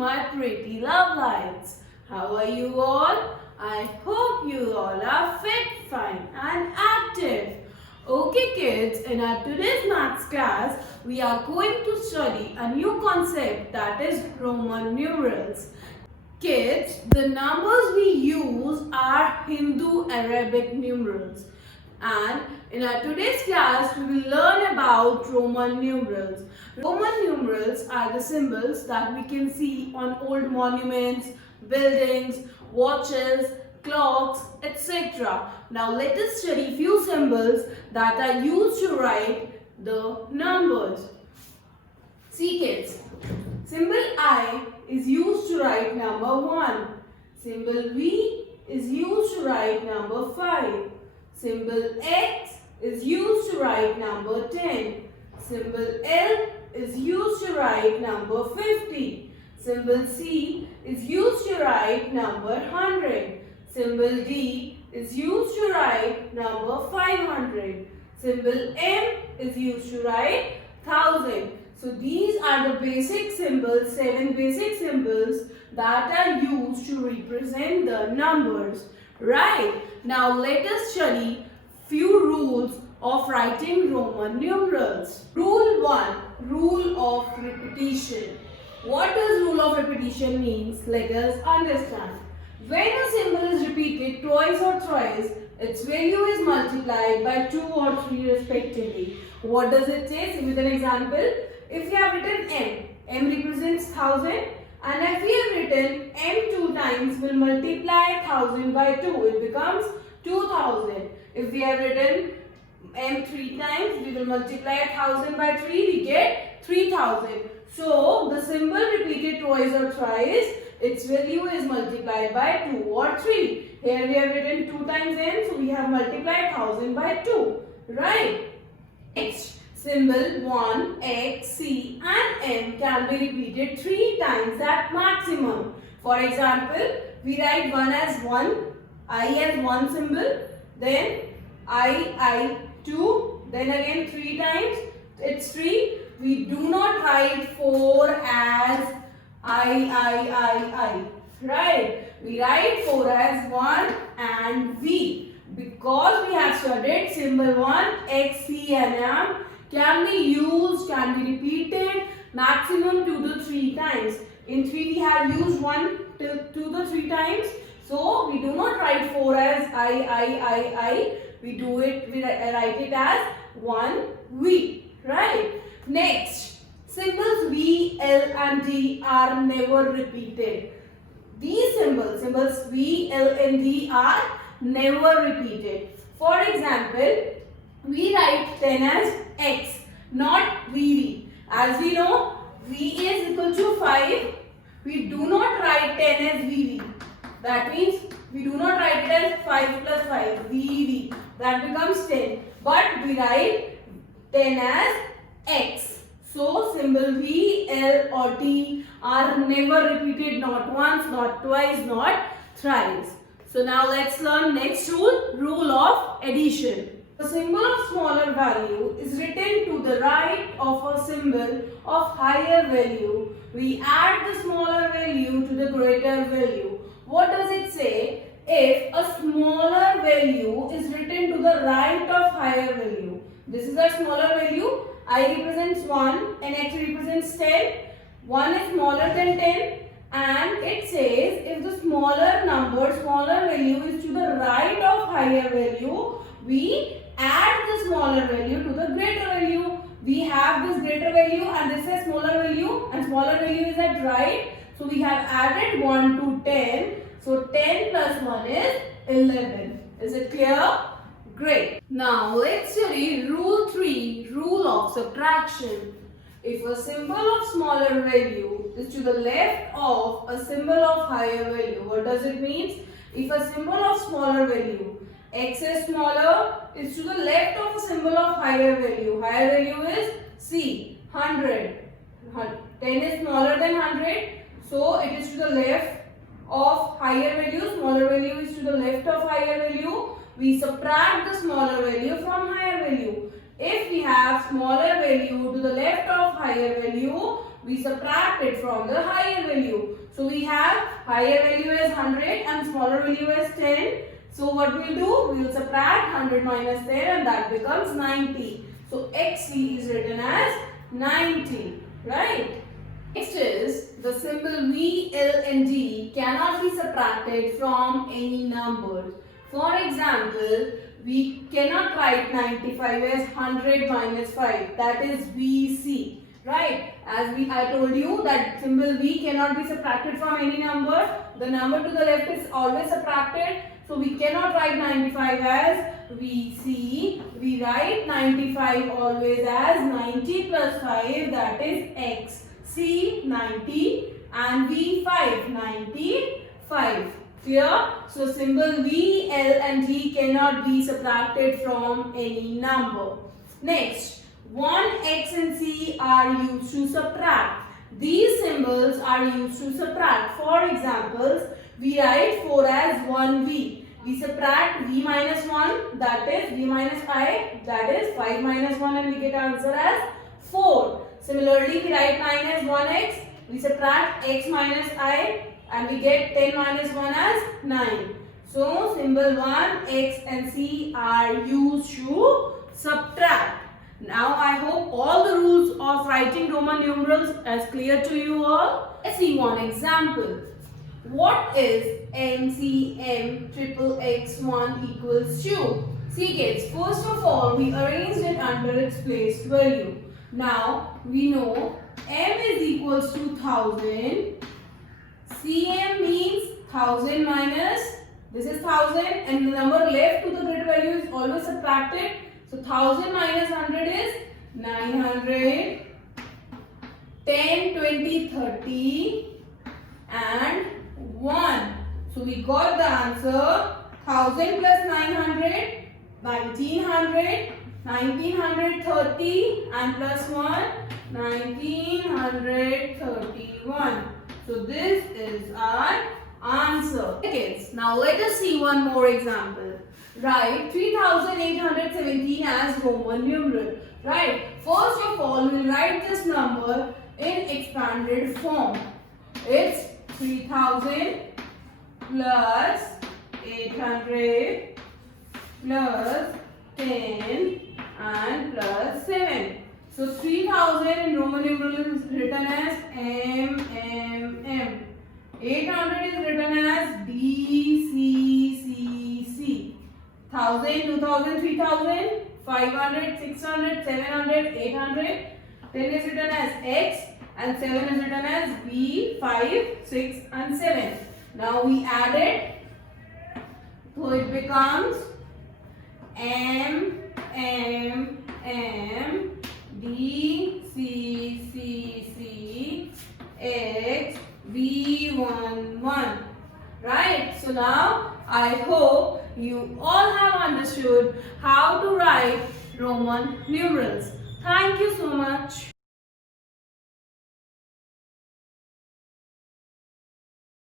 my pretty love lights. How are you all? I hope you all are fit, fine and active. Okay kids, in our today's maths class, we are going to study a new concept, that is Roman numerals. Kids, the numbers we use are Hindu Arabic numerals. And in our today's class, we will learn about Roman numerals. Roman numerals are the symbols that we can see on old monuments, buildings, watches, clocks, etc. Now let us study few symbols that are used to write the numbers. See kids, symbol I is used to write number 1. Symbol V is used to write number 5. Symbol X is used to write number 10. Symbol L is used to write number 50. Symbol C is used to write number 100. Symbol D is used to write number 500. Symbol M is used to write 1000. So these are the basic symbols, 7 basic symbols that are used to represent the numbers. Right. Now let us study few rules of writing Roman numerals. Rule 1. Rule of repetition. What does rule of repetition means? Let us understand. When a symbol is repeated twice or thrice, its value is multiplied by 2 or 3 respectively. What does it say? See with an example. If we have written M represents 1000, and if we have written M 2 times, we'll multiply 1000 by 2. It becomes 2000. If we have written M 3 times, we will multiply 1000 by 3. We get 3000. So the symbol repeated twice or thrice, its value is multiplied by 2 or 3. Here we have written 2 times n, so we have multiplied 1000 by 2. Right? Next, symbol 1, X, C and M can be repeated 3 times at maximum. For example, we write 1 as 1, I as 1 symbol, then I 2, then again 3 times, it's 3. We do not write 4 as I. Right? We write 4 as 1 and V. Because we have studied symbol 1, X, C and M can be used, can be repeated maximum 2 to 3 times. In 3 we have used 1 till 2 to 3 times. So we do not write 4 as I. We write it as 1 V. Right? Next, symbols V, L and D are never repeated. These symbols V, L and D are never repeated. For example, we write 10 as X, not VV. As we know, V is equal to 5. We do not write 10 as VV. That means we do not write it as 5 plus 5, VV. That becomes 10. But we write 10 as X. So symbol V, L or T are never repeated, not once, not twice, not thrice. So now let's learn next rule, rule of addition. The symbol of smaller value is written to the right of a symbol of higher value. We add the smaller value to the greater value. What does it say? If a smaller value is written to the right of higher value. This is a smaller value. I represents 1 and X represents 10. 1 is smaller than 10. And it says if the smaller value is to the right of higher value, we add the smaller value to the greater value. We have this greater value and this is smaller value, and smaller value is at right. So we have added 1 to 10. So 10 plus 1 is 11. Is it clear? Great. Now let's study rule 3, rule of subtraction. If a symbol of smaller value is to the left of a symbol of higher value, what does it mean? If a symbol of smaller value, X is smaller, is to the left of a symbol of higher value. Higher value is C, 100. 10 is smaller than 100, so it is to the left of higher value. Smaller value is to the left of higher value. We subtract the smaller value from higher value. If we have smaller value to the left of higher value, we subtract it from the higher value. So we have higher value as 100 and smaller value as 10. So what we'll do? We will subtract 100 minus 10 and that becomes 90. So XC is written as 90. Right? Next is the symbol V, L and D cannot be subtracted from any numbers. For example, we cannot write 95 as 100 minus 5. That is VC. Right? As I told you that symbol V cannot be subtracted from any number. The number to the left is always subtracted. So we cannot write 95 as VC. We write 95 always as 90 plus 5, that is X. C 90 and V 5, 95. Clear? So symbol V, L and D cannot be subtracted from any number. Next, 1, X and C are used to subtract. These symbols are used to subtract. For examples, we write 4 as 1V. We subtract V minus 1, that is V minus 5, that is 5 minus 1 and we get answer as 4. Similarly, we write 9 as 1x. We subtract x minus I and we get 10 minus 1 as 9. So, symbol 1, X and C are used to subtract. Now, I hope all the rules of writing Roman numerals is clear to you all. Let's see one example. What is MCM triple X1 equals to? See kids, first of all, we arranged it under its placed value. Now, we know M is equals to 1000. CM means 1000 minus, this is 1000 and the number left to the grid value is always subtracted. So 1000 minus 100 is 900, 10, 20, 30 and 1. So we got the answer 1000 plus 900, 1900, 1930 and plus 1, 1931. So this is our answer. Okay, kids, now let us see one more example. Write 3817 as Roman numeral. Right. First of all, we'll write this number in expanded form. It's 3000 plus 800 plus 10 and plus 7. So 3000 in Roman numeral is written as M. 800 is written as D. 1000, 2000, 3000, 500, 600, 700, 800. 10 is written as X and 7 is written as B, 5, 6 and 7. Now we add it. So it becomes M, D, C, X, B, 1, 1. Right? So now I hope you all have understood how to write Roman numerals. Thank you so much.